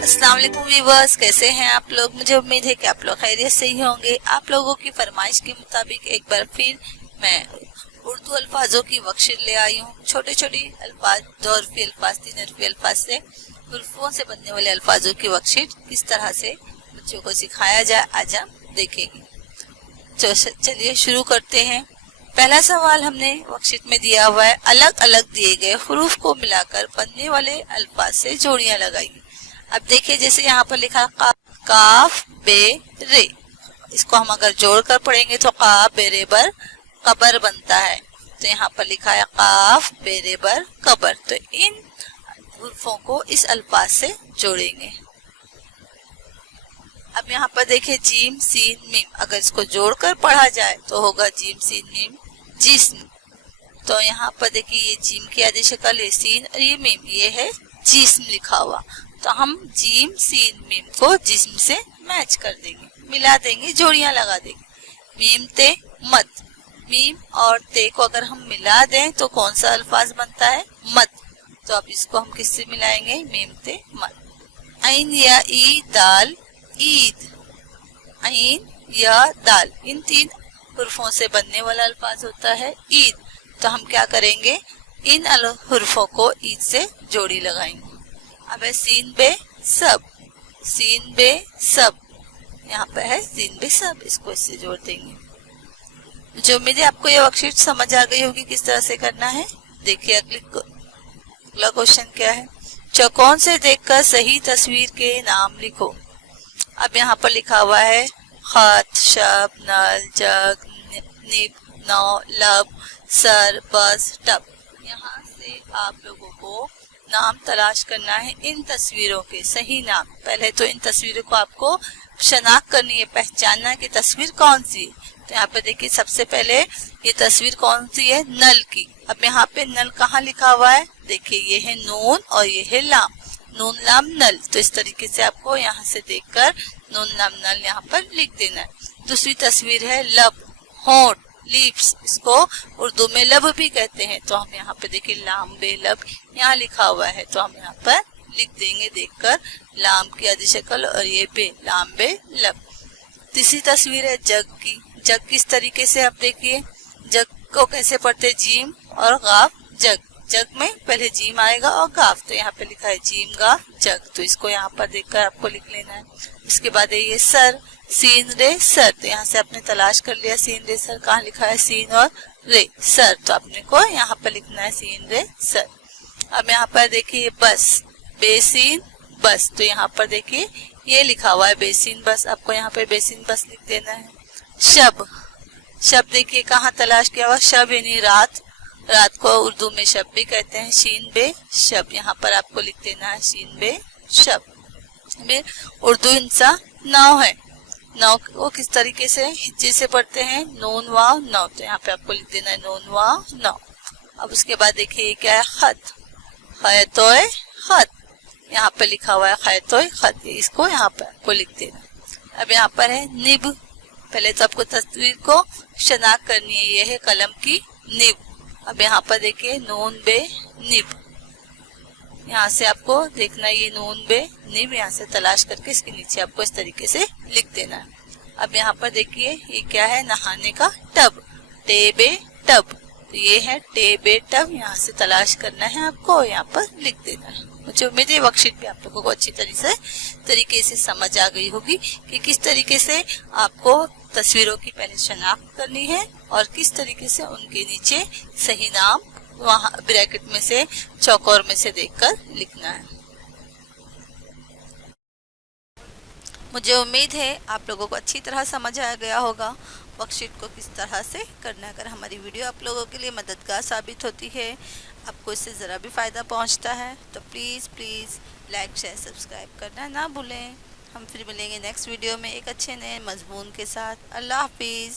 अस्सलाम वालेकुम व्यूवर्स, कैसे हैं आप लोग। मुझे उम्मीद है कि आप लोग खैरियत से ही होंगे। आप लोगों की फरमाइश के मुताबिक एक बार फिर मैं उर्दू अल्फाजों की वर्कशीट ले आई हूँ। छोटे छोटे अल्फाज, 2 हरफी अल्फाज, 3 हरफी अल्फाज से हुर्फों से बनने वाले अल्फाजों की वर्कशीट किस तरह से बच्चों को सिखाया जाए, आज हम देखेंगे। चलिए शुरू करते हैं। पहला सवाल हमने वर्कशीट में दिया हुआ है, अलग अलग दिए गए हुरूफ को मिलाकर बनने वाले अल्फाज से जोड़ियां लगाइए। अब देखिए, जैसे यहाँ पर लिखा काफ बे रे, इसको हम अगर जोड़कर पढ़ेंगे तो काफ बेरे बर कबर बनता है। तो यहाँ पर लिखा है काफ बेरे बर कबर। तो इन हुर्फों को इस अल्फाज से जोड़ेंगे। अब यहाँ पर देखिए जीम सीन मीम, अगर इसको जोड़कर पढ़ा जाए तो होगा जीम सीन मीम जिस्म। तो यहाँ पर देखिए ये जीम की आधी शक्ल है सीन, और ये मीम ये है जिस्म लिखा हुआ। तो हम जीम सीन मीम को जिस्म से मैच कर देंगे, मिला देंगे, जोड़ियां लगा देंगे। मीम ते मत, मीम और ते को अगर हम मिला दें तो कौन सा अल्फाज बनता है, मत। तो अब इसको हम किससे मिलाएंगे, मीम ते मत। ऐन या ई दाल ईद, ऐन या दाल, इन 3 हुर्फों से बनने वाला अल्फाज होता है ईद। तो हम क्या करेंगे, इन हुर्फों को ईद से जोड़ी लगाएंगे। अब है सीन बे सब, सीन बे सब, यहाँ पे है सीन बे सब, इसको इससे जोड़ देंगे। जो उम्मीद है आपको ये वर्कशीट समझ आ गई होगी किस तरह से करना है। देखिए अगला क्वेश्चन क्या है, चौकोन से देखकर सही तस्वीर के नाम लिखो। अब यहाँ पर लिखा हुआ है खत, शब, नल, जग, निब, नौ, लब, सर, बस, टब। यहाँ से आप लोगों को नाम तलाश करना है इन तस्वीरों के सही नाम। पहले तो इन तस्वीरों को आपको शनाख्त करनी है, पहचानना है कि तस्वीर कौन सी है। तो यहाँ पे देखिए सबसे पहले ये तस्वीर कौन सी है, नल की। अब यहाँ पे नल कहाँ लिखा हुआ है, देखिए ये है नून और ये है लाम, नून लाम नल। तो इस तरीके से आपको यहाँ से देखकर नून लाम नल यहाँ पर लिख देना है। दूसरी तस्वीर है लब, होंठ, लिप्स, इसको उर्दू में लब भी कहते हैं। तो हम यहाँ पे देखिए लाम बे लब यहाँ लिखा हुआ है, तो हम यहाँ पर लिख देंगे देखकर लाम की आधी शक्ल और ये बे, लाम बे लब। तीसरी तस्वीर है जग की। जग किस तरीके से आप देखिए, जग को कैसे पढ़ते, जीम और गाफ जग। जग में पहले जीम आएगा और गाफ, तो यहाँ पे लिखा है जीम गाफ जग। तो इसको यहाँ पर देखकर आपको लिख लेना है। इसके बाद है ये सर, सीन रे सर। तो यहाँ से आपने तलाश कर लिया सीन रे सर कहाँ लिखा है, सीन और रे सर। तो आपने को यहाँ पर लिखना है सीन रे सर। अब यहाँ पर देखिए बस, बेसिन बस। तो यहाँ पर देखिए ये लिखा हुआ है बेसिन बस, आपको यहाँ पे बेसिन बस लिख देना है। शब, शब देखिए कहाँ तलाश किया हुआ, शब यानी रात, रात को उर्दू में शब भी कहते हैं, शीन बे शब। यहाँ पर आपको लिख देना है शीन बे शब। उर्दू इंसा नौ है, नौ को किस तरीके से हिज्जे से पढ़ते हैं, नून वाव नौ। तो यहाँ पे आपको लिख देना है नून वाव नौ। अब उसके बाद देखिए क्या है खत, खैतोए खत, यहाँ पे लिखा हुआ है खैतोए खत, इसको यहाँ पे आपको लिख देना। अब यहाँ पर है निब, पहले तो आपको तस्वीर को शनाख्त करनी है, ये है कलम की निब। अब यहाँ पर देखिए नून बे निब, यहाँ से आपको देखना ये नून बे निब, यहाँ से तलाश करके इसके नीचे आपको इस तरीके से लिख देना है। अब यहाँ पर देखिए ये क्या है, नहाने का टब, टे बे टब। तो ये है टे बे टब, यहाँ से तलाश करना है आपको, यहाँ पर लिख देना है। मुझे उम्मीद है वर्कशीट भी आप लोगों को अच्छी तरीके से समझ आ गई होगी कि किस तरीके से आपको तस्वीरों की पहले शनाख्त करनी है और किस तरीके से उनके नीचे सही नाम वहाँ ब्रैकेट में से, चौकोर में से देखकर लिखना है। मुझे उम्मीद है आप लोगों को अच्छी तरह समझ आ गया होगा वर्कशीट को किस तरह से करना है। अगर हमारी वीडियो आप लोगों के लिए मददगार साबित होती है, आपको इससे ज़रा भी फ़ायदा पहुंचता है, तो प्लीज़ लाइक शेयर सब्सक्राइब करना ना भूलें। हम फिर मिलेंगे नेक्स्ट वीडियो में एक अच्छे नए मजमून के साथ। अल्लाह हाफिज़।